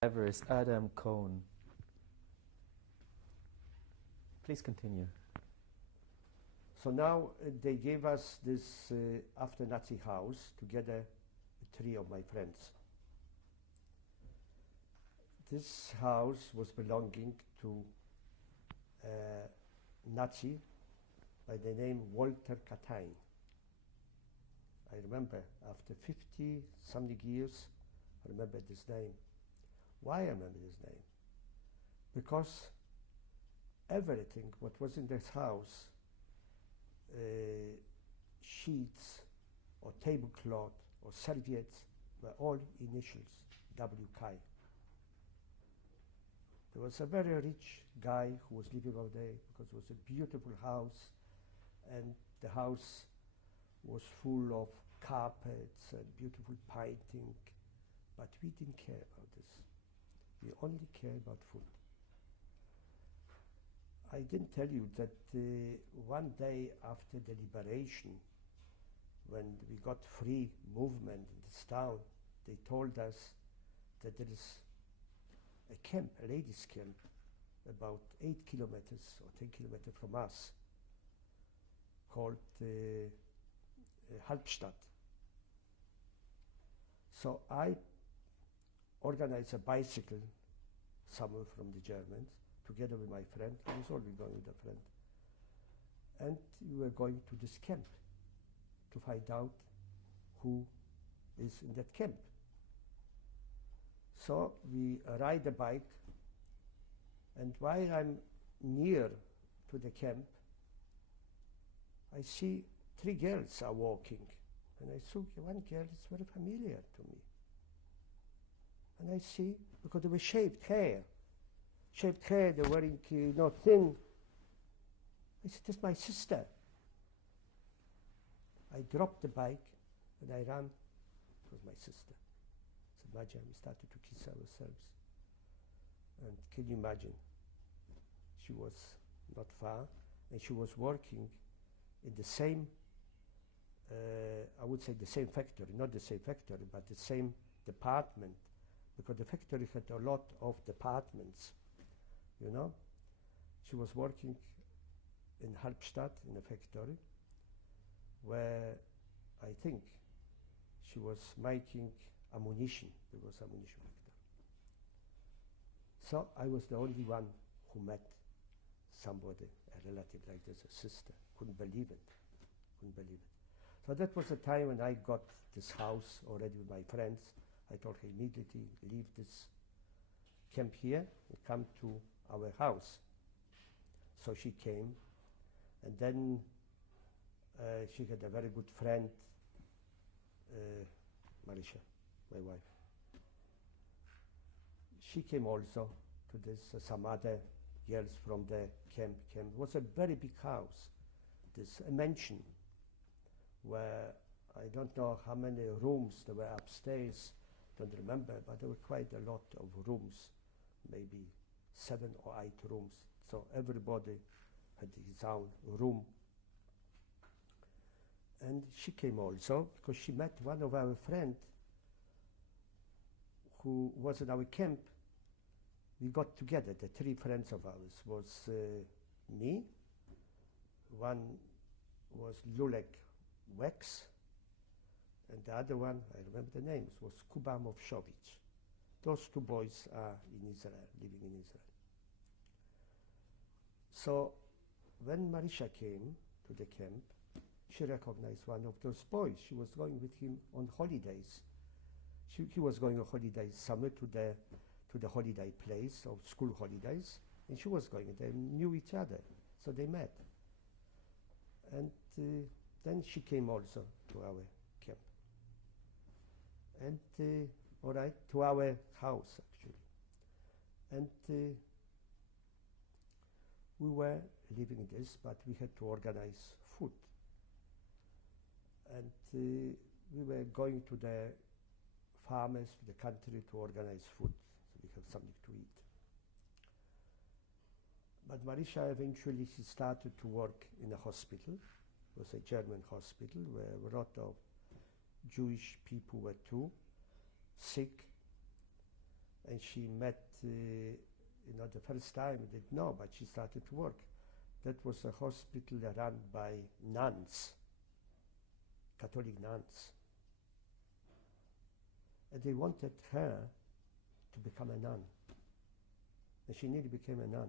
Driver is Adam Kohn. Please continue. So now they gave us this after Nazi house together with three of my friends. This house was belonging to a Nazi by the name Walter Katain. I remember after 50 something years, I remember this name. Why I remember this name? Because everything what was in this house, sheets or tablecloth or serviettes, were all initials, WK. There was a very rich guy who was living over there because it was a beautiful house, and the house was full of carpets and beautiful painting, but we didn't care about this. We only care about food. I didn't tell you that one day after the liberation, when we got free movement in this town, they told us that there is a camp, a ladies' camp, about 8 kilometers or 10 kilometers from us, called Halbstadt. So I organized a bicycle, somewhere from the Germans, together with my friend. I was always going with a friend. And we were going to this camp to find out who is in that camp. So we ride the bike, and while I'm near to the camp, I see 3 girls are walking. And I saw one girl is very familiar to me. And I see, because they were shaved hair, they're wearing, thin. I said, that's my sister. I dropped the bike and I ran. It was my sister. So imagine, we started to kiss ourselves. And can you imagine? She was not far, and she was working in the same, I would say the same factory, not the same factory, but the same department, because the factory had a lot of departments, you know. She was working in Halbstadt in a factory where I think she was making ammunition. There was ammunition factory. So I was the only one who met somebody, a relative like this, a sister. Couldn't believe it. Couldn't believe it. So that was the time when I got this house already with my friends. I told her immediately, leave this camp here and come to our house. So she came, and then she had a very good friend, Marisha, my wife. She came also to this, some other girls from the camp. It was a very big house, this a mansion, where I don't know how many rooms there were upstairs, don't remember, but there were quite a lot of rooms, maybe 7 or 8 rooms. So everybody had his own room. And she came also because she met one of our friends who was in our camp. We got together, the 3 friends of ours. Was me, one was Lulek Wex, and the other one, I remember the names, was Kubamovshovich. Those 2 boys are in Israel, living in Israel. So when Marisha came to the camp, she recognized one of those boys. She was going with him on holidays. He was going on holidays, summer to the holiday place of school holidays, and she was going. They knew each other, so they met. And then she came also to our camp. And all right, to our house actually. And we were living in this, but we had to organize food. And we were going to the farmers, to the country to organize food, so we have something to eat. But Marisha eventually, she started to work in a hospital. It was a German hospital where a lot of Jewish people were too sick, and and she met, the first time, I didn't know, but she started to work. That was a hospital run by nuns, Catholic nuns. And they wanted her to become a nun. And she nearly became a nun.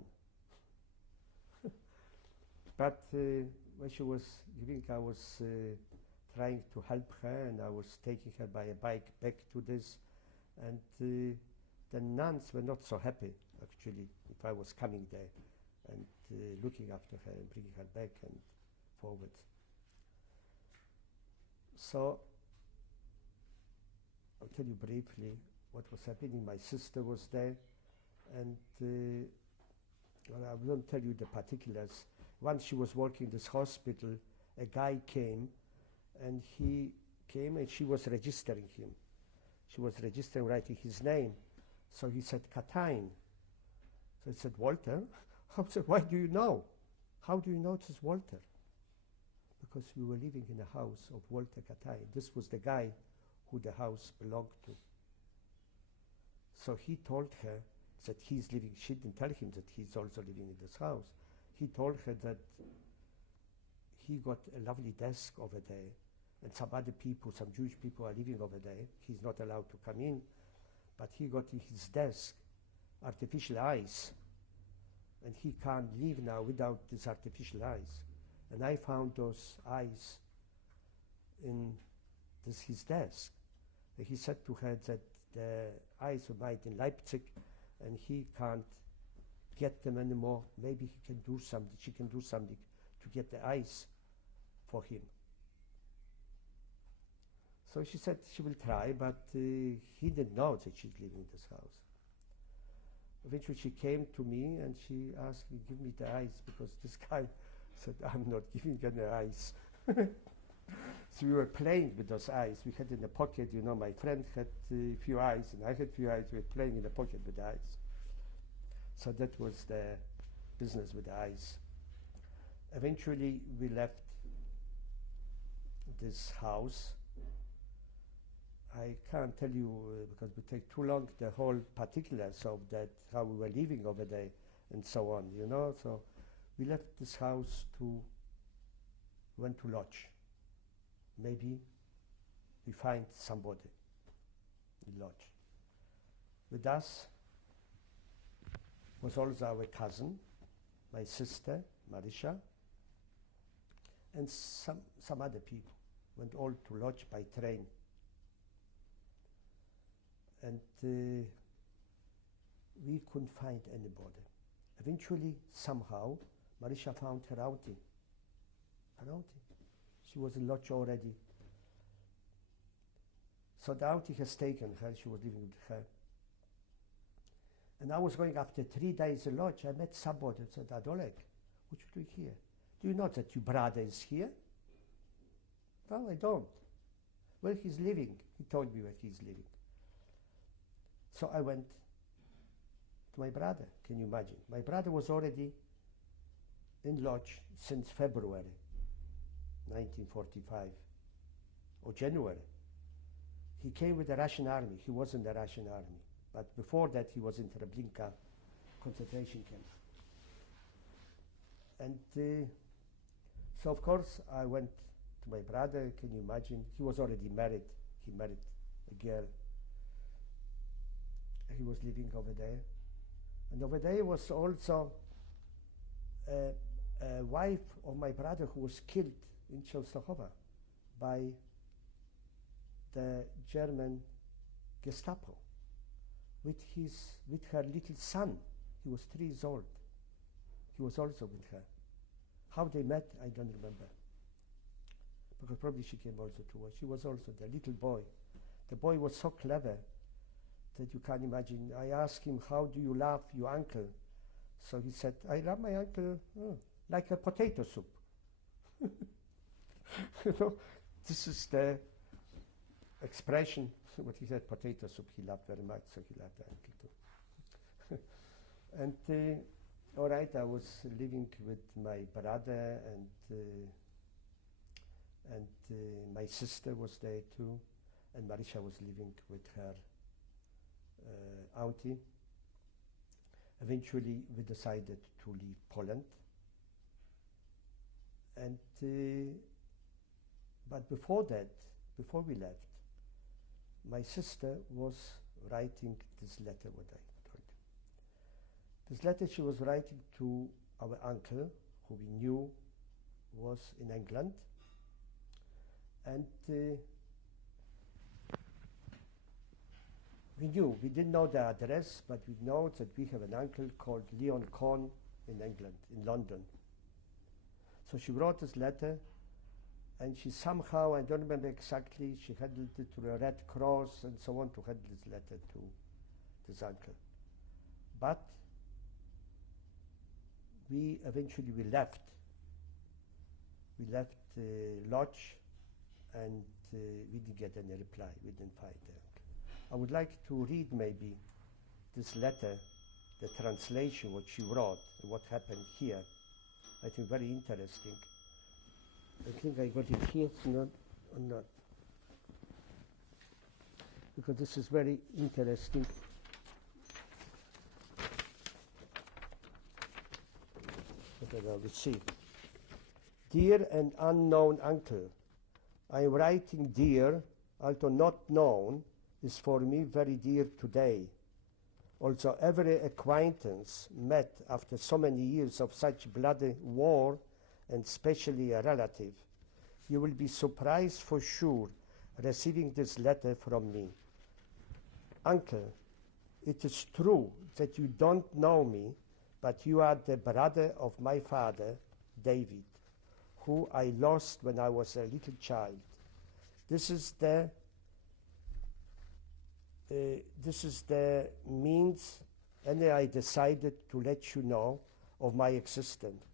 But when she was giving, I was trying to help her, and I was taking her by a bike back to this. And the nuns were not so happy, actually, if I was coming there and looking after her and bringing her back and forward. So I'll tell you briefly what was happening. My sister was there, and well, I won't tell you the particulars. Once she was working in this hospital, a guy came, and he came and she was registering him. She was registering, writing his name. So he said, Katain. So I said, Walter? I said, why do you know? How do you know it is Walter? Because we were living in a house of Walter Katain. This was the guy who the house belonged to. So he told her that he's living, she didn't tell him that he's also living in this house. He told her that he got a lovely desk over there, and some other people, some Jewish people are living over there. He's not allowed to come in, but he got in his desk artificial eyes, and he can't live now without these artificial eyes. And I found those eyes in his desk. And he said to her that the eyes were made in Leipzig, and he can't get them anymore. Maybe he can do something, she can do something to get the eyes for him. So she said she will try, but he didn't know that she's living in this house. Eventually she came to me and she asked me, give me the eyes, because this guy said, I'm not giving any eyes. So we were playing with those eyes. We had in the pocket, my friend had a few eyes and I had a few eyes. We were playing in the pocket with the eyes. So that was the business with the eyes. Eventually we left this house. I can't tell you because it would take too long the whole particulars of that, how we were living over there and so on, So we left this house went to lodge. Maybe we find somebody in lodge. With us was also our cousin, my sister, Marisha, and some other people. Went all to lodge by train. And we couldn't find anybody. Eventually, somehow, Marisha found her auntie. Her auntie. She was in lodge already. So the auntie has taken her. She was living with her. And I was going after 3 days in lodge. I met somebody and said, Adolek, what you doing here? Do you know that your brother is here? No, I don't. Where he's living. He told me where he's living. So I went to my brother. Can you imagine? My brother was already in lodge since February 1945 or January. He came with the Russian army. He was in the Russian army. But before that, he was in Treblinka concentration camp. And so, of course, I went to my brother. Can you imagine? He was already married. He married a girl. He was living over there. And over there was also a wife of my brother who was killed in Częstochowa by the German Gestapo with her little son. He was 3 years old. He was also with her. How they met, I don't remember. Because probably she came also to watch. She was also the little boy. The boy was so clever that you can't imagine. I asked him, how do you love your uncle? So he said, I love my uncle like a potato soup. This is the expression, what he said, potato soup, he loved very much, so he loved the uncle too. And all right, I was living with my brother and my sister was there too, and Marisha was living with her auntie. Eventually, we decided to leave Poland. And but before that, before we left, my sister was writing this letter, what I told you. This letter she was writing to our uncle, who we knew was in England. And we didn't know the address, but we know that we have an uncle called Kohn in England, in London. So she wrote this letter, and she somehow, I don't remember exactly, she handed it to the Red Cross and so on to hand this letter to this uncle. But we eventually left. We left Lodge, and we didn't get any reply. We didn't find the uncle. I would like to read maybe this letter, the translation, what she wrote, and what happened here. I think very interesting. I think I got it here, not or not. Because this is very interesting. Okay, now let's see. Dear and unknown uncle, I am writing dear, although not known, is for me very dear today. Also, every acquaintance met after so many years of such bloody war, and especially a relative, you will be surprised for sure receiving this letter from me. Uncle, it is true that you don't know me, but you are the brother of my father, David, who I lost when I was a little child. This is the means, and I decided to let you know of my existence.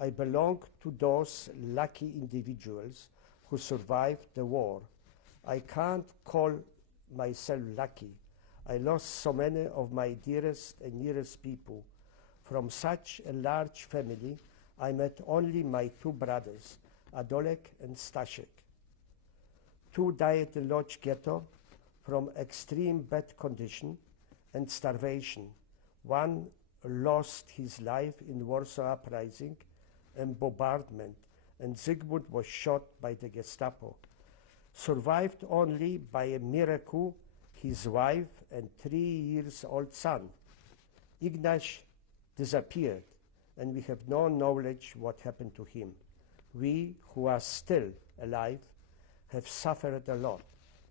I belong to those lucky individuals who survived the war. I can't call myself lucky. I lost so many of my dearest and nearest people. From such a large family, I met only my two brothers, Adolek and Staszek. Two died in Lodz ghetto from extreme bad condition and starvation. One lost his life in Warsaw Uprising and bombardment, and Zygmunt was shot by the Gestapo. Survived only by a miracle his wife and 3-year-old son. Ignash disappeared, and we have no knowledge what happened to him. We, who are still alive, have suffered a lot.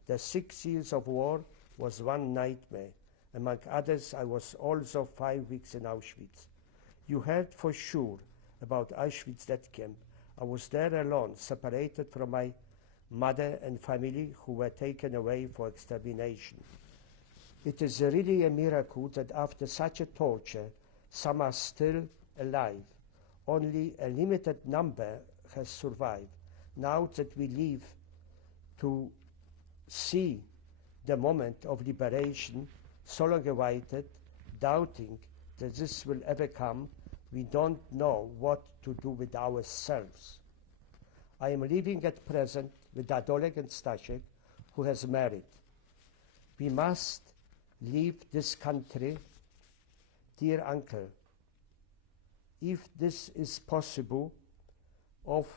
The 6 years of war was one nightmare. Among others, I was also 5 weeks in Auschwitz. You heard for sure about Auschwitz death camp. I was there alone, separated from my mother and family who were taken away for extermination. It is really a miracle that after such a torture, some are still alive. Only a limited number has survived. Now that we live to see the moment of liberation, so long awaited, doubting that this will ever come, we don't know what to do with ourselves. I am living at present with Adolek and Staszek, who has married. We must leave this country, dear uncle. If this is possible, of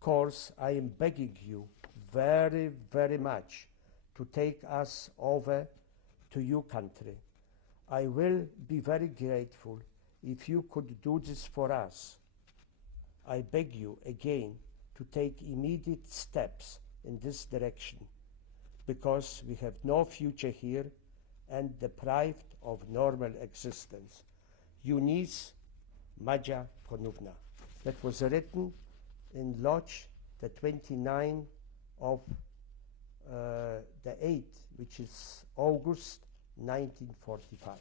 course, I am begging you very, very much to take us over to your country. I will be very grateful if you could do this for us. I beg you again to take immediate steps in this direction, because we have no future here and deprived of normal existence. Eunice Madzia Ponówna. That was written in Lodz the 29th of the 8th, which is August 1945.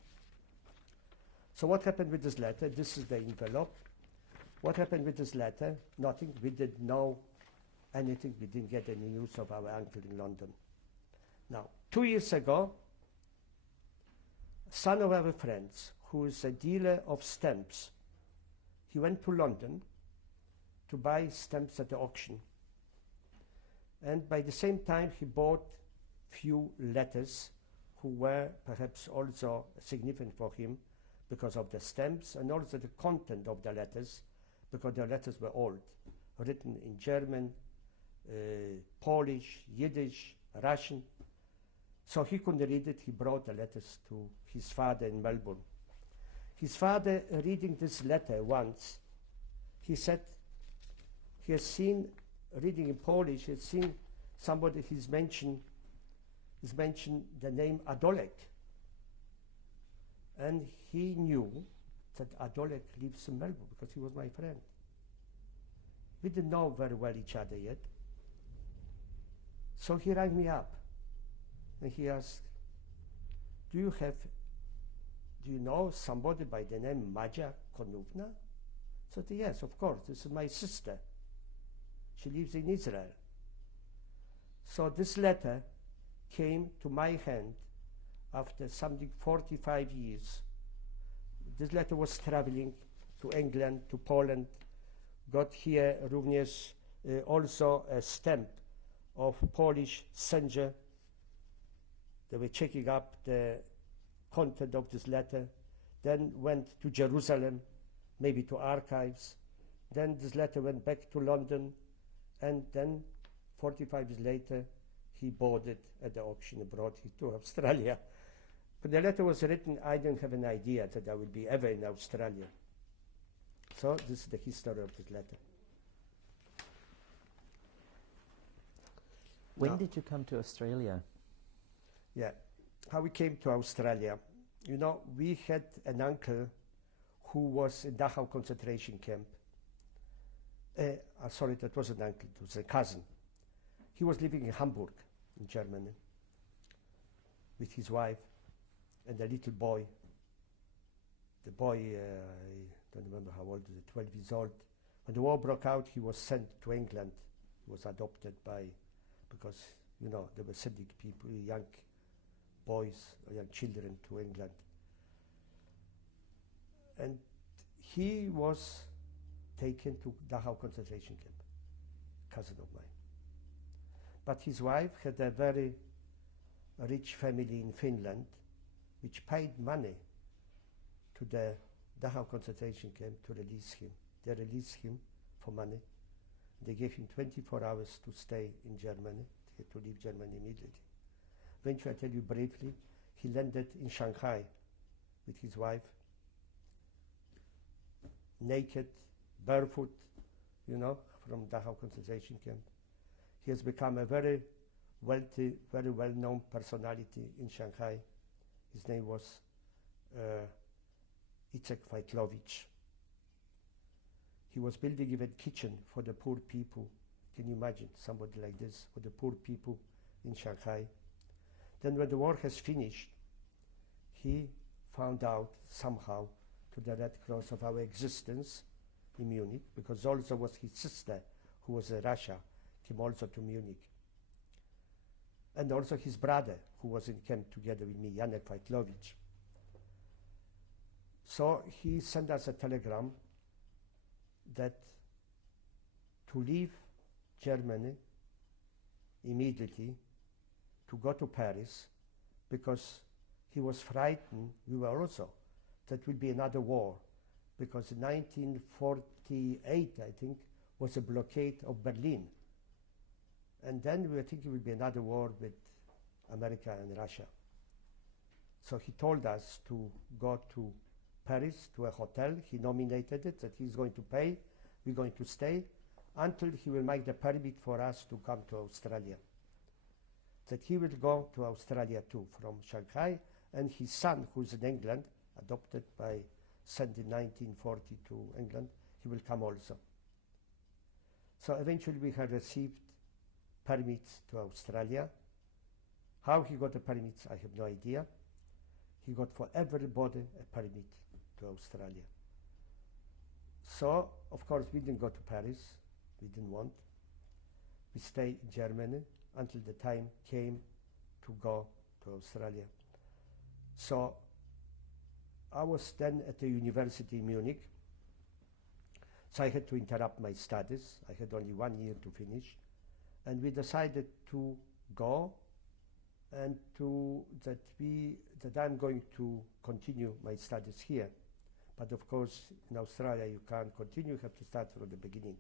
So what happened with this letter? This is the envelope. What happened with this letter? Nothing. We didn't know anything. We didn't get any news of our uncle in London. Now, 2 years ago, son of our friends, who is a dealer of stamps, he went to London to buy stamps at the auction. And by the same time, he bought few letters who were perhaps also significant for him because of the stamps and also the content of the letters, because the letters were old, written in German, Polish, Yiddish, Russian. So he couldn't read it. He brought the letters to his father in Melbourne. His father, reading this letter once, he said he has seen, reading in Polish, he has seen somebody he's mentioned the name Adolek. And he knew that Adolek lives in Melbourne because he was my friend. We didn't know very well each other yet. So he rang me up and he asked, do you know somebody by the name Maja Konovna? I said, yes, of course, this is my sister. She lives in Israel. So this letter came to my hand after something 45 years. This letter was traveling to England, to Poland, got here również also a stamp of Polish sędzia. They were checking up the content of this letter, then went to Jerusalem, maybe to archives. Then this letter went back to London, and then 45 years later, he bought it at the auction and brought it to Australia. When the letter was written, I didn't have an idea that I would be ever in Australia. So this is the history of this letter. When did you come to Australia? Yeah, how we came to Australia. You know, we had an uncle who was in Dachau concentration camp. Sorry, that wasn't an uncle, it was a cousin. He was living in Hamburg, in Germany, with his wife and a little boy. The boy, I don't remember how old, 12 years old. When the war broke out, he was sent to England. He was adopted because, you know, they were sending people, young boys, young children to England. And he was taken to Dachau concentration camp, cousin of mine. But his wife had a very rich family in Finland, which paid money to the Dachau concentration camp to release him. They released him for money. They gave him 24 hours to stay in Germany. He had to leave Germany immediately. Eventually, I tell you briefly, he landed in Shanghai with his wife, naked, barefoot, you know, from Dachau concentration camp. He has become a very wealthy, very well-known personality in Shanghai. His name was Icek Wajtlowicz. He was building even kitchen for the poor people. Can you imagine somebody like this for the poor people in Shanghai? Then when the war has finished, he found out somehow to the Red Cross of our existence in Munich, because also was his sister, who was in Russia, came also to Munich. And also his brother, who was in camp together with me, Janek Wajtlowicz. So he sent us a telegram that to leave Germany immediately, to go to Paris, because he was frightened, we were also, that will be another war, because in 1948, I think, was a blockade of Berlin. And then we were thinking it would be another war with America and Russia. So he told us to go to Paris, to a hotel. He nominated it, that he's going to pay, we're going to stay, until he will make the permit for us to come to Australia. That he will go to Australia too, from Shanghai, and his son, who's in England, adopted by, sent in 1940 to England, he will come also. So eventually we had received permits to Australia. How he got the permits, I have no idea. He got for everybody a permit to Australia. So, of course, we didn't go to Paris. We didn't want. We stayed in Germany until the time came to go to Australia. So I was then at the university in Munich. So I had to interrupt my studies. I had only 1 year to finish. And we decided to go and that I'm going to continue my studies here. But of course, in Australia, you can't continue, you have to start from the beginning.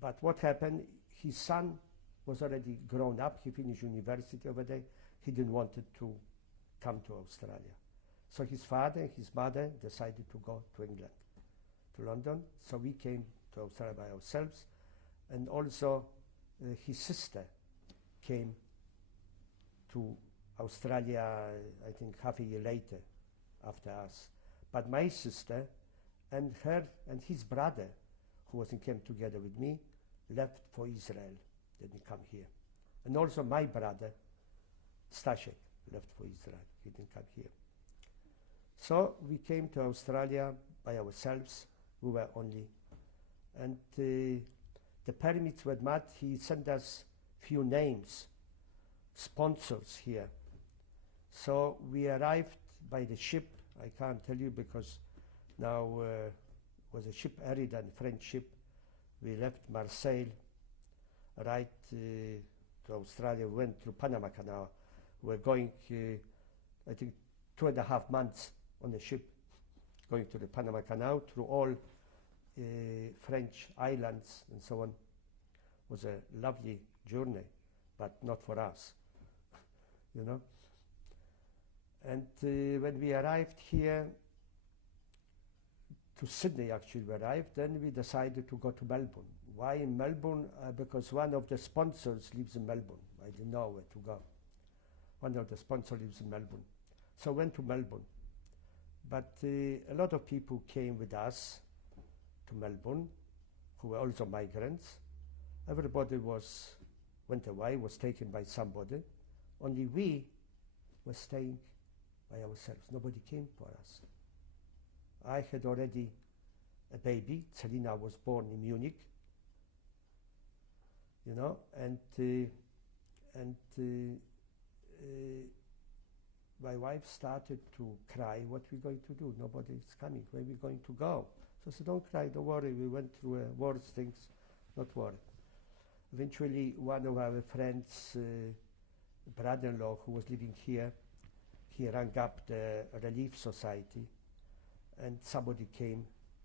But what happened, his son was already grown up, he finished university over there, he didn't want to come to Australia. So his father and his mother decided to go to England, to London. So we came to Australia by ourselves, and also his sister came to Australia, I think half a year later after us. But my sister and her and his brother, who was in camp together with me, left for Israel, didn't come here. And also my brother, Stashek, left for Israel, he didn't come here. So we came to Australia by ourselves, we were only, and the permits were mad. He sent us few names, sponsors here. So we arrived by the ship. I can't tell you because now was a ship, Eridan, French ship. We left Marseille, right to Australia. We went through Panama Canal. We're going, I think, 2.5 months on the ship, going to the Panama Canal, through all French islands and so on. It was a lovely journey, but not for us, you know. And when we arrived here, to Sydney actually we arrived, then we decided to go to Melbourne. Why in Melbourne? Because one of the sponsors lives in Melbourne. I didn't know where to go. One of the sponsors lives in Melbourne. So I went to Melbourne. But a lot of people came with us to Melbourne, who were also migrants. Everybody went away, was taken by somebody. Only we were staying by ourselves. Nobody came for us. I had already a baby. Selina was born in Munich, you know, and my wife started to cry. What are we going to do? Nobody is coming. Where are we going to go? So I said, don't cry, don't worry. We went through worse things. Not worry. Eventually, one of our friends, brother-in-law, who was living here, he rang up the Relief Society, and somebody came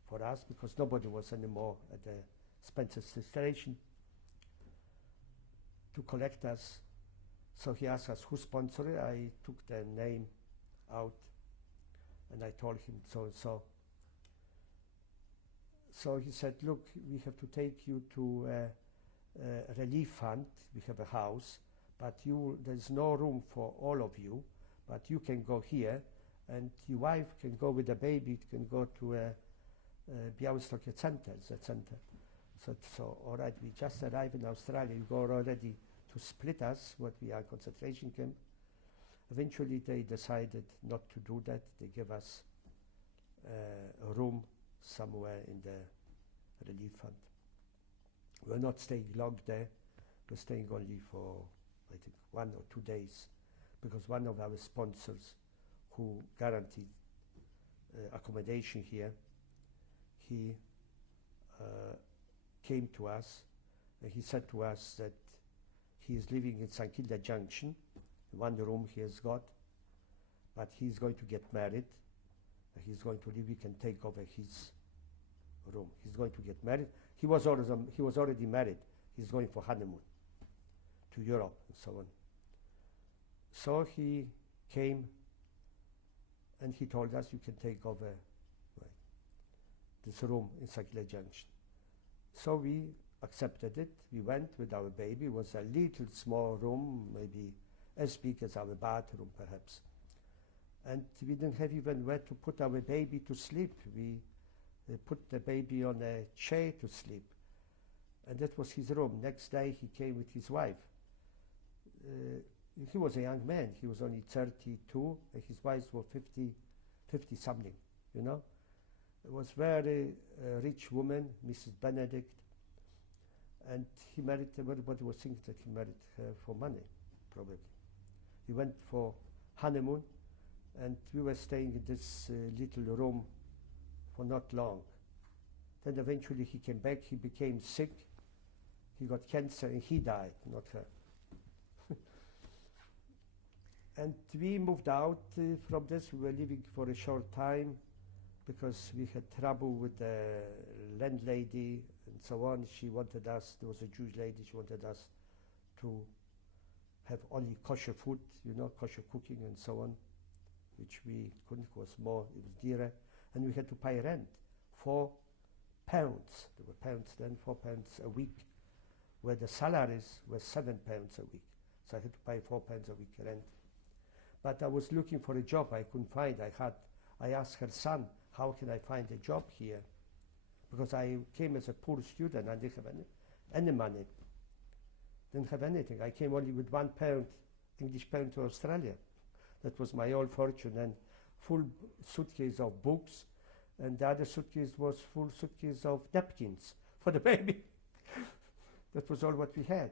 for us because nobody was anymore at the Spencer station to collect us. So he asked us who sponsored it. I took the name out and I told him so and so. So he said, look, we have to take you to a relief fund. We have a house, but there's no room for all of you, but you can go here, and your wife can go with the baby, can go to a Białystok center. So all right, we just arrived in Australia. You go already to split us, what we are concentration camp. Eventually they decided not to do that. They gave us a room somewhere in the relief fund. We're not staying long there. We're staying only for, I think, 1 or 2 days, because one of our sponsors who guaranteed accommodation here, he came to us and he said to us that he is living in St Kilda Junction, one room he has got, but he's going to get married. He's going to live, we can take over his room. He's going to get married. He was already married. He's going for honeymoon to Europe and so on. So he came and he told us, you can take over this room in St Kilda Junction. So we accepted it. We went with our baby. It was a little small room, maybe as big as our bathroom perhaps. And we didn't have even where to put our baby to sleep. We put the baby on a chair to sleep. And that was his room. Next day he came with his wife. He was a young man. He was only 32, and his wife was 50 something, you know. It was very rich woman, Mrs. Benedict. And he married, everybody was thinking that he married her for money, probably. He went for honeymoon, and we were staying in this little room for not long. Then eventually he came back, he became sick, he got cancer, and he died, not her. And we moved out from this. We were living for a short time because we had trouble with the landlady and so on. She wanted us, there was a Jewish lady, she wanted us to have only kosher food, you know, kosher cooking and so on, which we couldn't, it was more, it was dearer. And we had to pay rent, £4. There were pounds then, £4 a week, where the salaries were £7 a week. So I had to pay £4 a week rent. But I was looking for a job I couldn't find. I asked her son, how can I find a job here? Because I came as a poor student, I didn't have any money. Didn't have anything. I came only with £1 English pound to Australia. That was my whole fortune, and full suitcase of books, and the other suitcase was full suitcase of napkins for the baby. That was all what we had.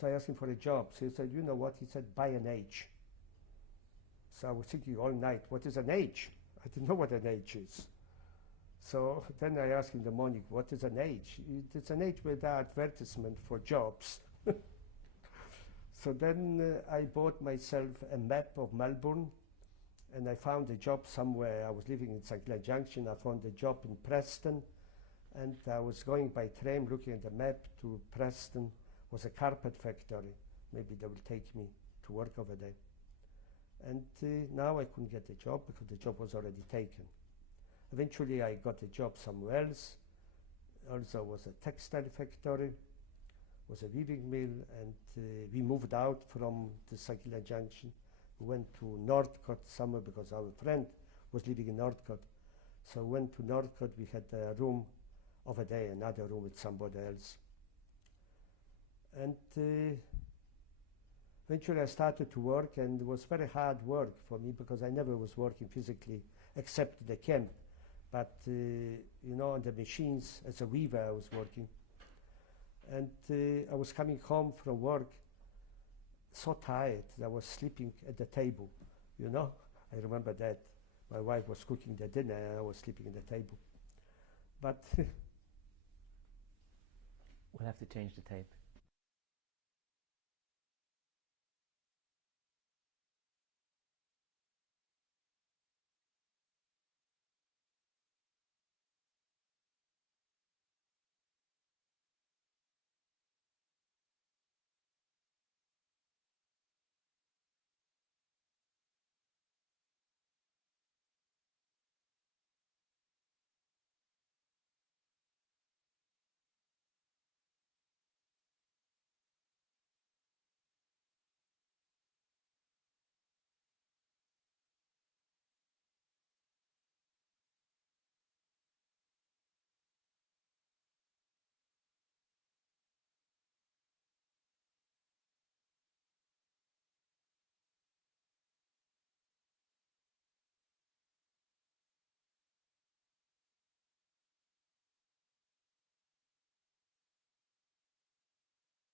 So I asked him for a job. So he said, you know what? He said, buy an age. So I was thinking all night, what is an age? I didn't know what an age is. So then I asked him in the morning, what is an age? It's an age with an advertisement for jobs. So then I bought myself a map of Melbourne, and I found a job somewhere. I was living in St. Clair Junction. I found a job in Preston, and I was going by train looking at the map to Preston. Was a carpet factory. Maybe they will take me to work over there. And now I couldn't get a job because the job was already taken. Eventually I got a job somewhere else. Also was a textile factory, was a weaving mill, and we moved out from the St. Clair Junction. We went to Northcote somewhere because our friend was living in Northcote. So we went to Northcote. We had a room over there, another room with somebody else. And eventually I started to work, and it was very hard work for me because I never was working physically except the camp. But, you know, on the machines, as a weaver I was working. And I was coming home from work so tired that I was sleeping at the table, you know. I remember that. My wife was cooking the dinner and I was sleeping at the table. But we'll have to change the tape.